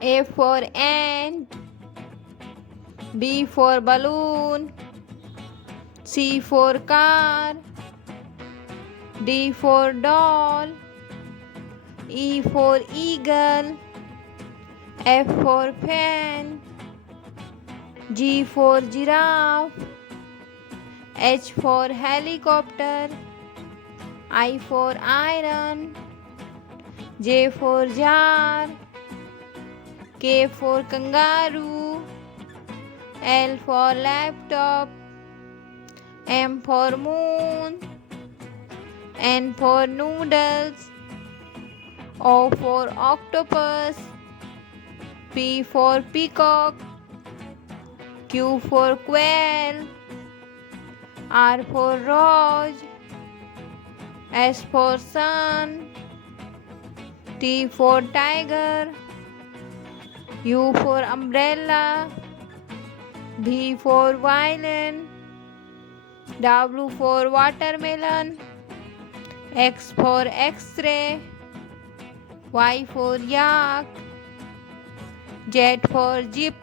A for ant, B for balloon, C for car, D for doll, E for eagle, F for fan, G for giraffe, H for helicopter, I for iron, J for jar, K for kangaroo, L for laptop, M for moon, N for noodles, O for octopus, P for peacock, Q for quail, R for rose, S for sun, T for tiger, U for umbrella, V for violin, W for watermelon, X for X-ray, Y for yak, Z for jeep,